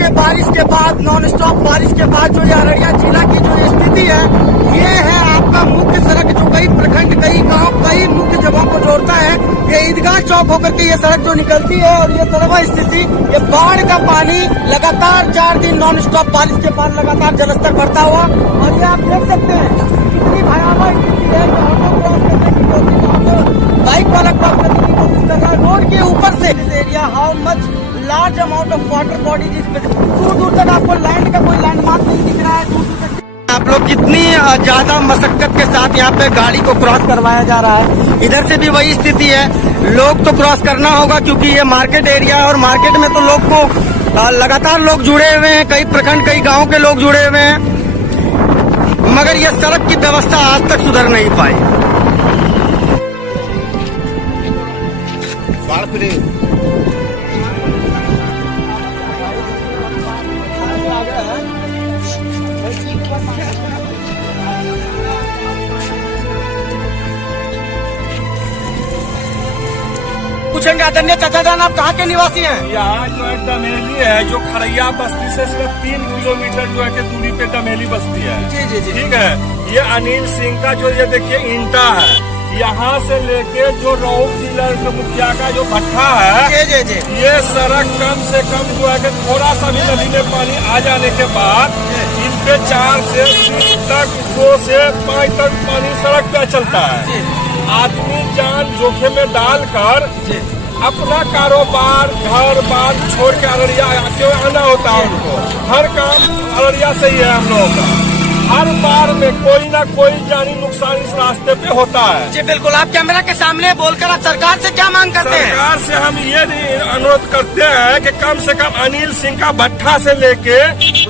के बारिश के बाद नॉन स्टॉप बारिश के बाद जो ये अररिया जिला की जो स्थिति है, ये है आपका मुख्य सड़क जो कई प्रखंड, कई गांव, कई मुख्य जगहों को जोड़ता है। ये ईदगाह चौक होकर के ये सड़क जो निकलती है और ये सर्वा स्थिति, ये बाढ़ का पानी लगातार 4 दिन नॉन स्टॉप बारिश के बाद लगातार जलस्तर बढ़ता हुआ, और ये आप देख सकते हैं कितनी भयावह स्थिति है। ऑटो क्रॉस करने की कोशिश, बाइक वाला क्रॉस करने की कोशिश कर रहा है रोड के ऊपर से। This area how much large amount of water bodies, दूर दूर तक आपको लैंड का कोई लैंडमार्क नहीं दिख रहा है। दूर दूर तक आप लोग कितनी ज्यादा मशक्कत के साथ यहाँ पे गाड़ी को क्रॉस करवाया जा रहा है। इधर से भी वही स्थिति है, लोग तो क्रॉस करना होगा क्योंकि ये मार्केट एरिया है और मार्केट में तो लोग को लगातार लोग जुड़े हुए हैं, कई प्रखंड, कई गाँव के लोग जुड़े हुए हैं, मगर ये सड़क की व्यवस्था आज तक सुधर नहीं पाई। पूछेंगे आदरणीय चाचा जान, आप कहाँ के निवासी हैं? यहाँ जो है डमेली है, जो खरैया बस्ती से सिर्फ 3 किलोमीटर जो है कि दूरी पे डमेली बस्ती है। जी जी जी, ठीक है। ये अनिल सिंह का जो ये देखिए ईंटा है, यहाँ से लेके जो रऊफ डीलर के मुखिया का जो भट्ठा है, जी जी जी, ये सड़क कम से कम जो है कि थोड़ा सा भी नदी में पानी आ जाने के बाद इन पे 4 से 6 तक, 2 से 5 तक पानी सड़क पे चलता है। आदमी जान जोखिम में डालकर अपना कारोबार, घर बार छोड़ के अररिया क्यों आना होता है उनको। हर काम अररिया से ही है हम लोगों का। हर बार में कोई ना कोई जानी नुकसान इस रास्ते पे होता है। जी बिल्कुल, आप कैमरा के सामने बोलकर आप सरकार से क्या मांग करते हैं? सरकार से हम ये अनुरोध करते हैं कि कम से कम अनिल सिंह का भट्ठा से लेके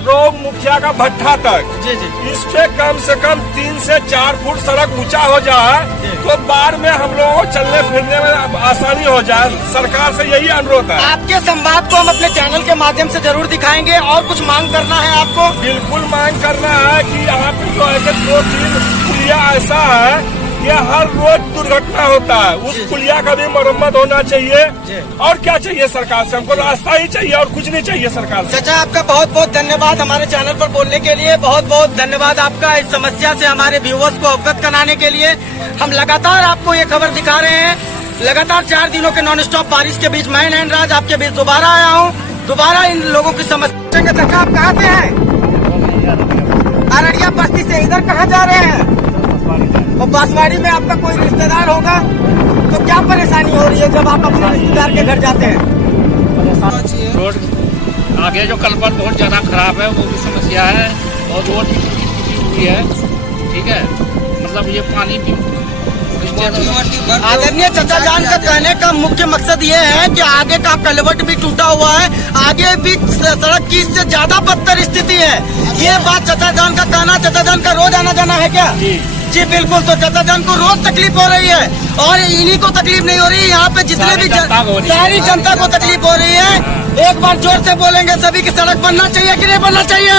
रोग मुखिया का भट्ठा तक, जी जी, इस पे कम से कम 3 से 4 फुट सड़क ऊंचा हो जाए तो बाढ़ में हम लोगों को चलने फिरने में आसानी हो जाए। सरकार से यही अनुरोध है। आपके संवाद को हम अपने चैनल के माध्यम से जरूर दिखाएंगे। और कुछ मांग करना है आपको? बिल्कुल मांग करना है कि यहाँ पे जो है 2-3 पुलिया ऐसा है कि हर रोज दुर्घटना होता है, उस पुलिया का भी मरम्मत होना चाहिए। और क्या चाहिए सरकार से? हमको रास्ता ही चाहिए और कुछ नहीं चाहिए सरकार से। चाचा आपका बहुत बहुत धन्यवाद हमारे चैनल पर बोलने के लिए, बहुत बहुत धन्यवाद आपका इस समस्या से हमारे व्यूअर्स को अवगत कराने के लिए। हम लगातार आपको ये खबर दिखा रहे हैं। लगातार 4 दिनों के नॉन स्टॉप बारिश के बीच मैं नैनराज आपके बीच दोबारा आया हूँ, दोबारा इन लोगों की समस्या। चाचा आप कहाँ से हैं? अररिया बस्ती से। इधर कहाँ जा रहे हैं? और बांसवाड़ी में आपका कोई रिश्तेदार होगा, तो क्या परेशानी हो रही है जब आप अपने रिश्तेदार के घर जाते हैं? रोड आगे जो कलपत बहुत ज्यादा खराब है, वो भी समस्या है, और रोड की टूटी हुई है। ठीक है, मतलब ये पानी भी। आदरणीय चाचा जान का कहने का मुख्य मकसद ये है कि आगे का कलवट भी टूटा हुआ है, आगे भी सड़क की इससे ज्यादा बदतर स्थिति है। ये बात चाचा जान का कहना। चाचा जान का रोज आना जाना है क्या? जी बिल्कुल। तो चाचा जान को रोज तकलीफ हो रही है, और इन्हीं को तकलीफ नहीं हो रही है, यहाँ पे जितने भी सारी जनता को तकलीफ हो रही है। एक बार जोर से बोलेंगे सभी की सड़क बनना चाहिए कि नहीं बनना चाहिए?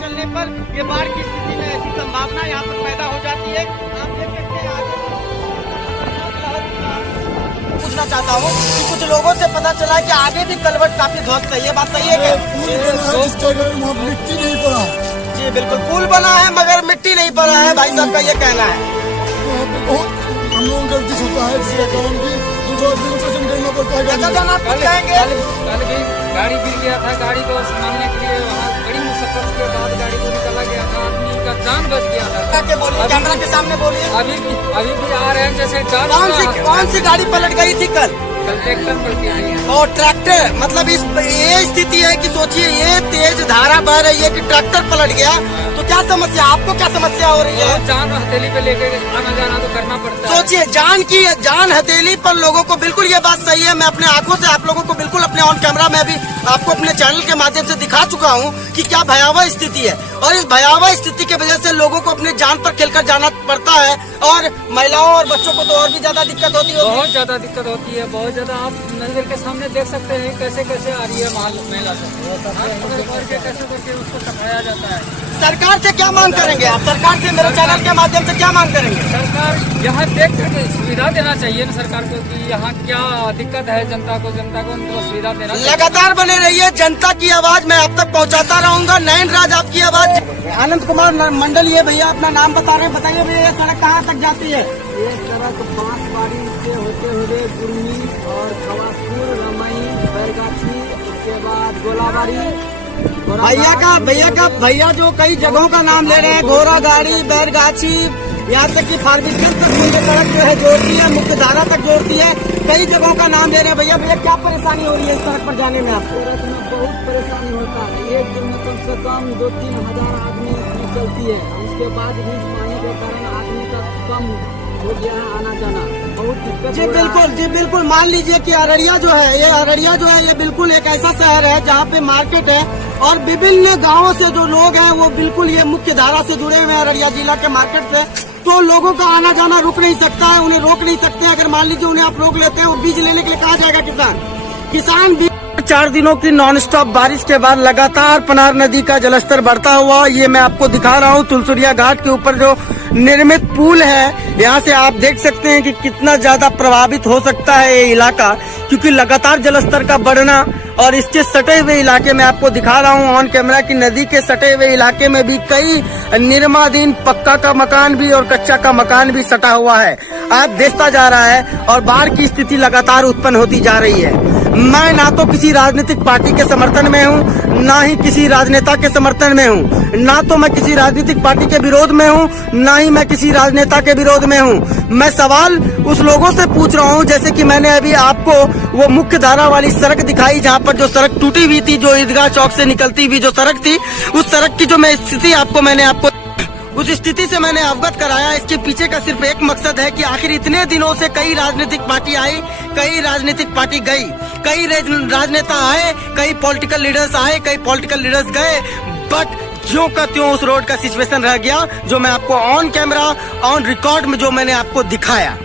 चलने पर ये बाढ़ की स्थिति में ऐसी संभावना यहाँ पर पैदा हो जाती है। आप देख सकते हैं आगे। पूछना चाहता हूँ कि कुछ लोगों से पता चला कि आगे भी कलवट काफी ध्वस्त है, ये बात सही है क्या? मिट्टी नहीं पड़ा। जी बिल्कुल, पुल बना है मगर मिट्टी नहीं पड़ा है, भाई साहब का ये कहना है। हम लोगों को गलती होता है, जिसके कारण की करना पड़ता है। कल भी गाड़ी गिर गया था, गाड़ी को संभालने के लिए वहाँ बड़ी मुश्किल के बाद गाड़ी को निकाला गया था, आदमी का जान बच गया था। कैमरा के सामने बोलिए। अभी भी आ रहे हैं जैसे कौन सी गाड़ी पलट गई थी कल? ट्रैक्टर पलट गया। और ट्रैक्टर, मतलब इस ये स्थिति है कि सोचिए ये तेज धारा बह रही है कि ट्रैक्टर पलट गया, तो क्या समस्या, आपको क्या समस्या हो रही है? जान हथेली पे लेके आना जाना तो करना पड़ता है। सोचिए जान हथेली पर लोगों को। बिल्कुल ये बात सही है। मैं अपने आंखों से आप लोगों को बिल्कुल अपने ऑन कैमरा में भी आपको अपने चैनल के माध्यम से दिखा चुका हूँ कि क्या भयावह स्थिति है, और इस भयावह स्थिति की वजह से लोगों को अपने जान पर खेलकर जाना पड़ता है, और महिलाओं और बच्चों को तो और भी ज्यादा दिक्कत होती है। बहुत ज्यादा दिक्कत होती है, बहुत ज्यादा आप नजर के सामने देख सकते हैं कैसे कैसे आ रही है महिला से हाथ पकड़ करके कैसे करके उसको सफाया जाता है। सरकार से क्या मांग करेंगे आप? सरकार से मेरे चैनल के माध्यम से क्या मांग करेंगे? सरकार यहाँ देख करके सुविधा देना चाहिए ना सरकार को कि यहाँ क्या दिक्कत है जनता को उनको सुविधा देना चाहिए। लगातार बने रहिए, जनता की आवाज मैं आप तक पहुंचाता रहूंगा। नयन राज आपकी आवाज। आनंद कुमार मंडल, ये भैया अपना नाम बता रहे हैं, बताइए भैया ये सड़क कहाँ तक जाती है? ये सड़क बांसबाड़ी से होते हुए गुरमी और खवासपुर, रमई, बैरगाछी, उसके बाद गोलाबाड़ी। भैया जो कई जगहों का नाम ले रहे हैं, घोड़ागाड़ी, बैरगाछी, यहाँ तक कि फारबिसगंज तक मुझे सड़क जो है जोड़ती है, मुख्यधारा तक जोड़ती है, कई जगहों का नाम ले रहे हैं। भैया क्या परेशानी हो रही है इस सड़क पर जाने में आपको? सड़क में बहुत परेशानी होता है। एक दिन में कम से कम 2-3 हजार आदमी इसमें चलती है। उसके बाद भी पानी के कारण आदमी का कम हो गया है आना जाना, बहुत दिक्कत। जी बिल्कुल। मान लीजिए कि अररिया जो है ये बिल्कुल एक ऐसा शहर है जहाँ पे मार्केट है और विभिन्न गांवों से जो लोग हैं वो बिल्कुल ये मुख्य धारा से जुड़े हुए हैं अररिया जिला के मार्केट से। तो लोगों का आना जाना रुक नहीं सकता है, उन्हें रोक नहीं सकते। अगर मान लीजिए उन्हें आप रोक लेते हैं और बीज लेने के लिए कहा जाएगा किसान भी। 4 दिनों की नॉनस्टॉप बारिश के बाद लगातार पनार नदी का जलस्तर बढ़ता हुआ ये मैं आपको दिखा रहा हूँ। तुलसुरिया घाट के ऊपर जो निर्मित पुल है, यहाँ से आप देख सकते हैं कि कितना ज्यादा प्रभावित हो सकता है ये इलाका, क्योंकि लगातार जलस्तर का बढ़ना और इसके सटे हुए इलाके में आपको दिखा रहा हूँ ऑन कैमरा की नदी के सटे हुए इलाके में भी कई निर्माधीन पक्का का मकान भी और कच्चा का मकान भी सटा हुआ है। आप देखता जा रहा है और बाढ़ की स्थिति लगातार उत्पन्न होती जा रही है। मैं ना तो किसी राजनीतिक पार्टी के समर्थन में हूँ, ना ही किसी राजनेता के समर्थन में हूँ, ना तो मैं किसी राजनीतिक पार्टी के विरोध में हूँ, ना ही मैं किसी राजनेता के विरोध में हूँ। मैं सवाल उस लोगों से पूछ रहा हूँ, जैसे कि मैंने अभी आपको वो मुख्य धारा वाली सड़क दिखाई जहाँ पर जो सड़क टूटी हुई थी, जो ईदगाह चौक से निकलती हुई जो सड़क थी, उस सड़क की जो मैं स्थिति उस स्थिति से मैंने अवगत कराया। इसके पीछे का सिर्फ एक मकसद है कि आखिर इतने दिनों से कई राजनीतिक पार्टी आई, कई राजनीतिक पार्टी गई, कई राजनेता आए, कई पॉलिटिकल लीडर्स आए, कई पॉलिटिकल लीडर्स गए, बट ज्यों का त्यों उस रोड का सिचुएशन रह गया जो मैं आपको ऑन कैमरा ऑन रिकॉर्ड में जो मैंने आपको दिखाया।